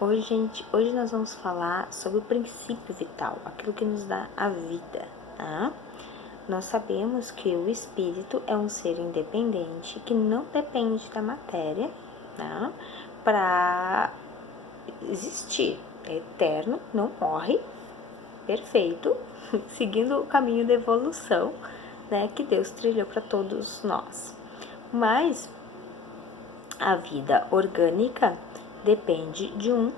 Hoje nós vamos falar sobre o princípio vital, aquilo que nos dá a vida, tá? Nós sabemos que o espírito é um ser independente que não depende da matéria, tá? Para existir, é eterno, não morre, perfeito, seguindo o caminho da evolução, né, que Deus trilhou para todos nós. Mas a vida orgânica depende de um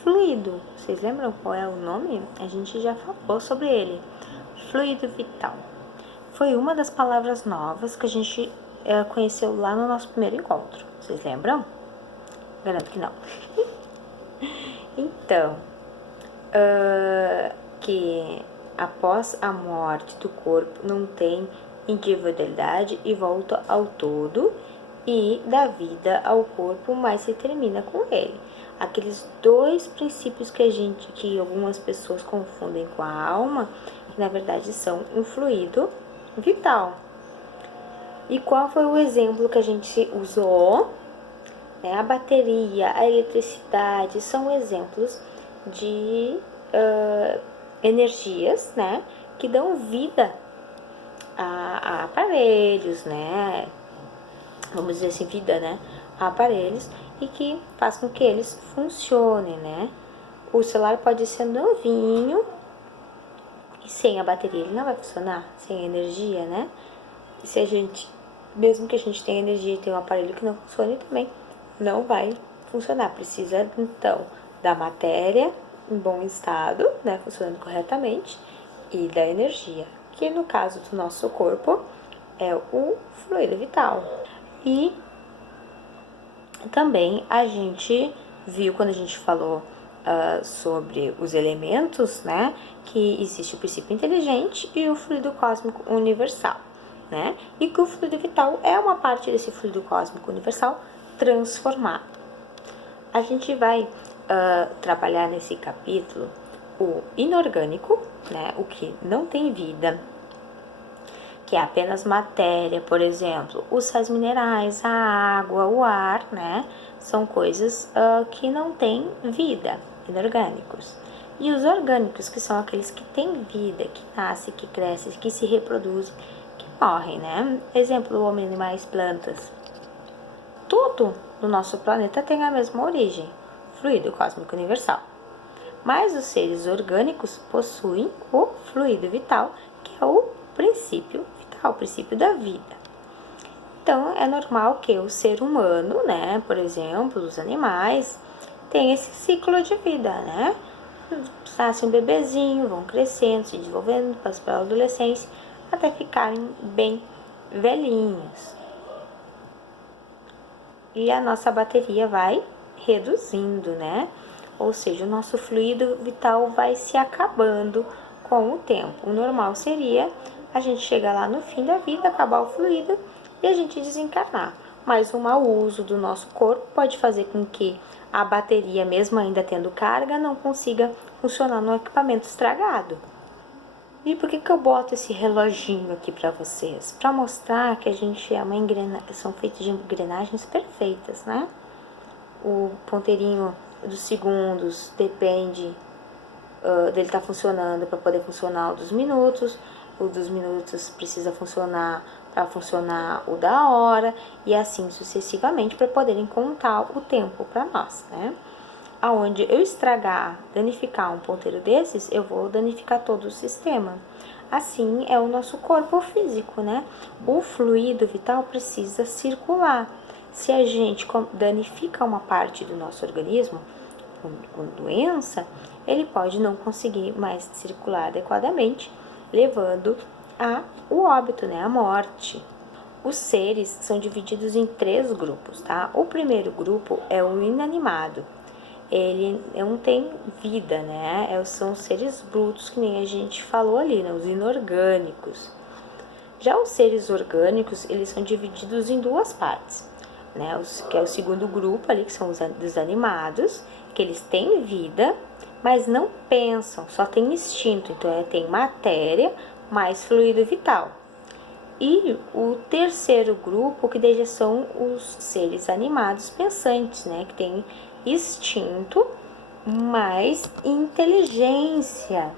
fluido. Vocês lembram qual é o nome? A gente já falou sobre ele. Fluido vital. Foi uma das palavras novas que a gente conheceu lá no nosso primeiro encontro. Vocês lembram? Garanto que não. Então, que após a morte do corpo não tem individualidade e volta ao todo, e dá vida ao corpo, mas se termina com ele. Aqueles dois princípios que algumas pessoas confundem com a alma, que na verdade são um fluido vital. E qual foi o exemplo que a gente usou? A bateria, a eletricidade são exemplos de energias, né, que dão vida a aparelhos, né, vamos dizer assim, vida, né, a aparelhos, e que faz com que eles funcionem, né. O celular pode ser novinho e sem a bateria ele não vai funcionar, sem energia, né. E se a gente, mesmo que a gente tenha energia e tenha um aparelho que não funcione também, não vai funcionar. Precisa, então, da matéria em bom estado, né, funcionando corretamente, e da energia, que no caso do nosso corpo é o fluido vital. E também a gente viu, quando a gente falou sobre os elementos, né, que existe o princípio inteligente e o fluido cósmico universal, né, e que o fluido vital é uma parte desse fluido cósmico universal transformado. A gente vai trabalhar nesse capítulo o inorgânico, né, o que não tem vida, que é apenas matéria, por exemplo, os sais minerais, a água, o ar, né, são coisas que não têm vida, inorgânicos. E os orgânicos, que são aqueles que têm vida, que nascem, que crescem, que se reproduzem, que morrem, né? Exemplo, homem, animais, plantas. Tudo no nosso planeta tem a mesma origem, fluido cósmico universal. Mas os seres orgânicos possuem o fluido vital, que é o princípio vital, o princípio da vida. Então, é normal que o ser humano, né, por exemplo, os animais, tenham esse ciclo de vida, né? Nasce um bebezinho, vão crescendo, se desenvolvendo, passam pela adolescência, até ficarem bem velhinhos. E a nossa bateria vai reduzindo, né? Ou seja, o nosso fluido vital vai se acabando com o tempo. O normal seria a gente chegar lá no fim da vida, acabar o fluido e a gente desencarnar. Mas o mau uso do nosso corpo pode fazer com que a bateria, mesmo ainda tendo carga, não consiga funcionar no equipamento estragado. E por que eu boto esse reloginho aqui para vocês? Para mostrar que a gente é são feitos de engrenagens perfeitas, né? O ponteirinho dos segundos depende dele estar funcionando para poder funcionar o dos minutos. O dos minutos precisa funcionar para funcionar o da hora, e assim sucessivamente, para poderem contar o tempo para nós, né? Aonde eu estragar, danificar um ponteiro desses, eu vou danificar todo o sistema. Assim é o nosso corpo físico, né? O fluido vital precisa circular. Se a gente danifica uma parte do nosso organismo com doença, ele pode não conseguir mais circular adequadamente, levando ao óbito, né? A morte. Os seres são divididos em 3 grupos, tá? O primeiro grupo é o inanimado. Ele não tem vida, né? São seres brutos, que nem a gente falou ali, né? Os inorgânicos. Já os seres orgânicos, eles são divididos em 2 partes, né? Que é o segundo grupo ali, que são os animados, que eles têm vida, mas não pensam, só tem instinto. Então, tem matéria mais fluido vital. E o terceiro grupo, que daí já são os seres animados pensantes, né? Que tem instinto mais inteligência.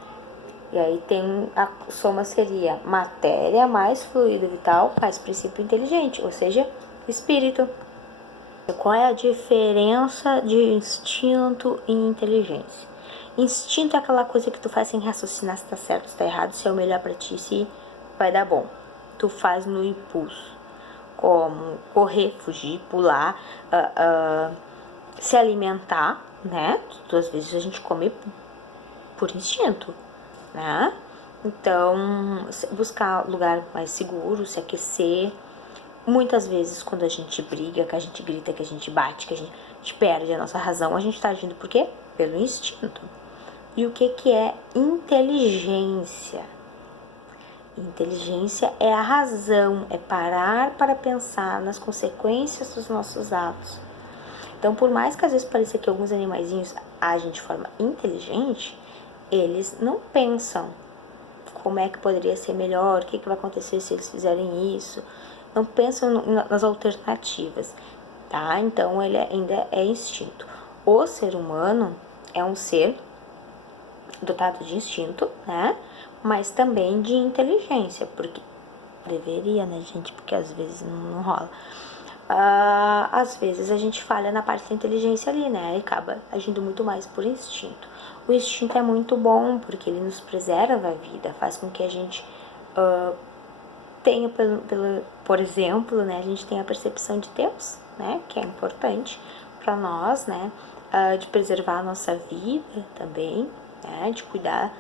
E aí tem a soma seria matéria mais fluido vital mais princípio inteligente, ou seja, espírito. Qual é a diferença de instinto e inteligência? Instinto é aquela coisa que tu faz sem raciocinar se tá certo, se tá errado, se é o melhor pra ti, se vai dar bom. Tu faz no impulso, como correr, fugir, pular, se alimentar, né? Às vezes a gente come por instinto, né? Então, buscar lugar mais seguro, se aquecer. Muitas vezes, quando a gente briga, que a gente grita, que a gente bate, que a gente perde a nossa razão, a gente tá agindo por quê? Pelo instinto. E o que é inteligência? Inteligência é a razão, é parar para pensar nas consequências dos nossos atos. Então, por mais que às vezes pareça que alguns animaizinhos agem de forma inteligente, eles não pensam como é que poderia ser melhor, o que vai acontecer se eles fizerem isso. Não pensam nas alternativas, tá? Então, ele ainda é instinto. O ser humano é um ser dotado de instinto, né? Mas também de inteligência, porque deveria, né, gente? Porque às vezes não rola. Às vezes a gente falha na parte da inteligência ali, né? E acaba agindo muito mais por instinto. O instinto é muito bom porque ele nos preserva a vida, faz com que a gente tenha, por exemplo, né? A gente tem a percepção de Deus, né? Que é importante para nós, né? De preservar a nossa vida também, né? De cuidar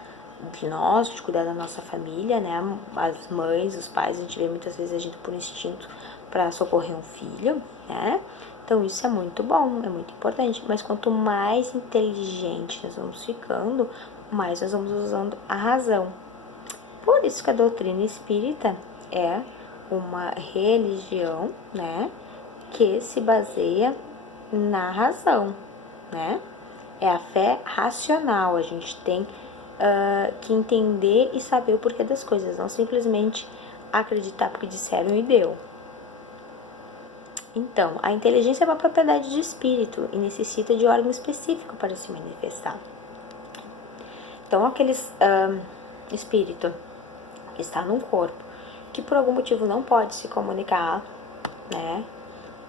de nós, de cuidar da nossa família, né? As mães, os pais, a gente vê muitas vezes agindo por instinto para socorrer um filho, né? Então isso é muito bom, é muito importante. Mas quanto mais inteligente nós vamos ficando, mais nós vamos usando a razão. Por isso que a doutrina espírita é uma religião, né? Que se baseia na razão, né? É a fé racional. A gente tem que entender e saber o porquê das coisas, não simplesmente acreditar porque disseram e deu. Então, a inteligência é uma propriedade de espírito e necessita de órgão específico para se manifestar. Então, aqueles espírito que está num corpo que por algum motivo não pode se comunicar, né?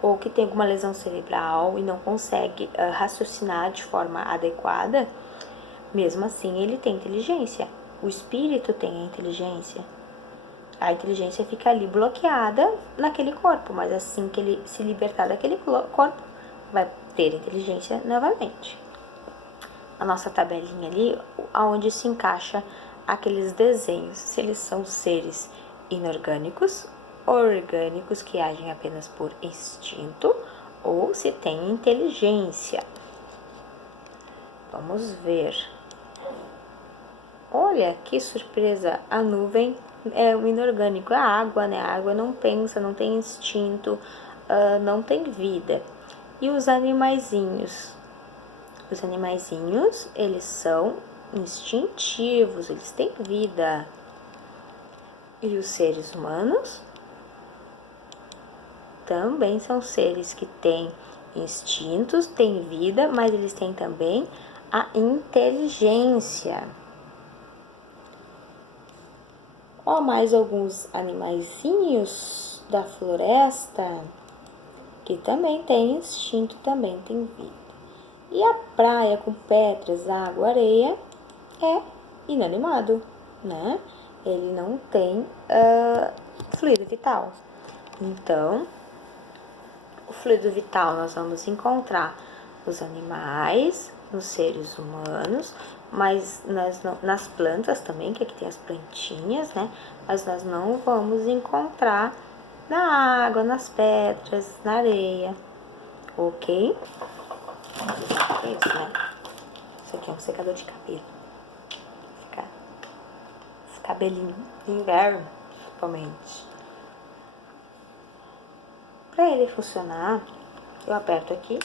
Ou que tem alguma lesão cerebral e não consegue raciocinar de forma adequada, mesmo assim ele tem inteligência. O espírito tem a inteligência. A inteligência fica ali bloqueada naquele corpo, mas assim que ele se libertar daquele corpo, vai ter inteligência novamente. A nossa tabelinha ali, aonde se encaixa aqueles desenhos, se eles são seres inorgânicos, orgânicos que agem apenas por instinto, ou se tem inteligência. Vamos ver. Olha que surpresa, a nuvem é um inorgânico, a água, né? A água não pensa, não tem instinto, não tem vida. E os animaizinhos? Os animaizinhos, eles são instintivos, eles têm vida. E os seres humanos também são seres que têm instintos, têm vida, mas eles têm também a inteligência. Ó, mais alguns animaizinhos da floresta que também têm instinto, também têm vida. E a praia com pedras, água, areia é inanimado, né? Ele não tem fluido vital. Então, o fluido vital nós vamos encontrar nos animais, nos seres humanos, mas nas plantas também, que aqui tem as plantinhas, né? Mas nós não vamos encontrar na água, nas pedras, na areia, ok? É isso, né? Isso aqui é um secador de cabelo. Fica esse cabelinho de inverno, principalmente. Para ele funcionar, eu aperto aqui.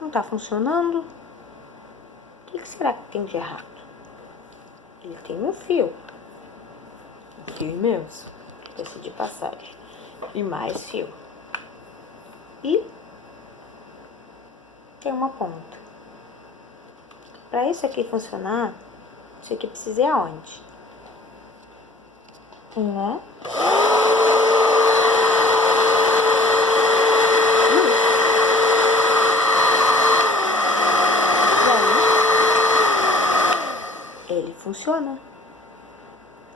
Não tá funcionando. O que será que tem de errado? Ele tem um fio imenso, esse de passagem. e mais fio. E tem uma ponta. Para isso aqui funcionar, isso aqui precisa ir aonde? Uma. E aí, ele funciona.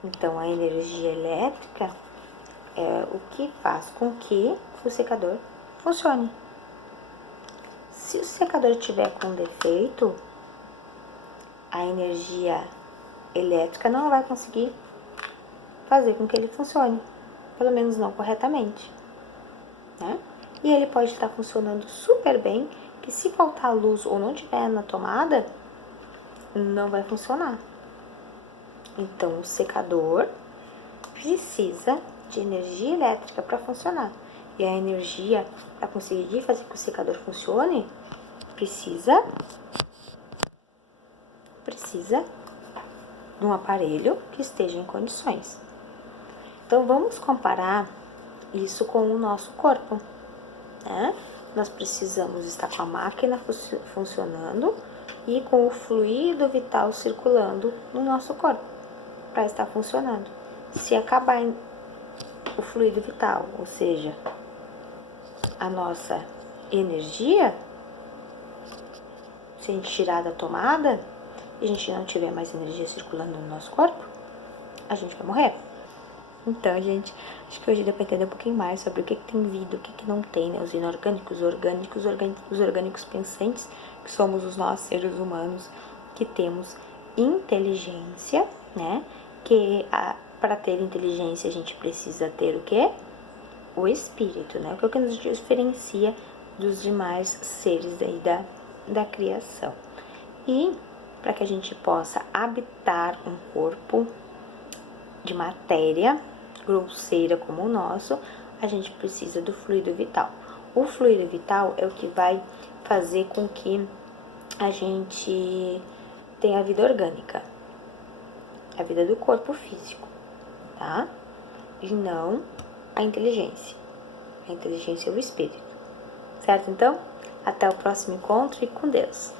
Então, a energia elétrica é o que faz com que o secador funcione. Se o secador tiver com defeito, a energia elétrica não vai conseguir fazer com que ele funcione, pelo menos não corretamente, né? E ele pode estar funcionando super bem, que se faltar luz ou não tiver na tomada, não vai funcionar. Então, o secador precisa de energia elétrica para funcionar. E a energia para conseguir fazer que o secador funcione precisa de um aparelho que esteja em condições. Então, vamos comparar isso com o nosso corpo, né? Nós precisamos estar com a máquina funcionando e com o fluido vital circulando no nosso corpo para estar funcionando. Se acabar o fluido vital, ou seja, a nossa energia, se a gente tirar da tomada e a gente não tiver mais energia circulando no nosso corpo, a gente vai morrer. Então, gente, acho que hoje deu para entender um pouquinho mais sobre o que tem vida, o que não tem, né? Os inorgânicos, os orgânicos pensantes, que somos nós, seres humanos, que temos inteligência, né? Que para ter inteligência a gente precisa ter o quê? O espírito, né? O que nos diferencia dos demais seres aí da criação. E para que a gente possa habitar um corpo de matéria grosseira como o nosso, a gente precisa do fluido vital. O fluido vital é o que vai fazer com que a gente tenha a vida orgânica, a vida do corpo físico, tá? E não a inteligência. A inteligência é o espírito, certo? Então, até o próximo encontro e com Deus!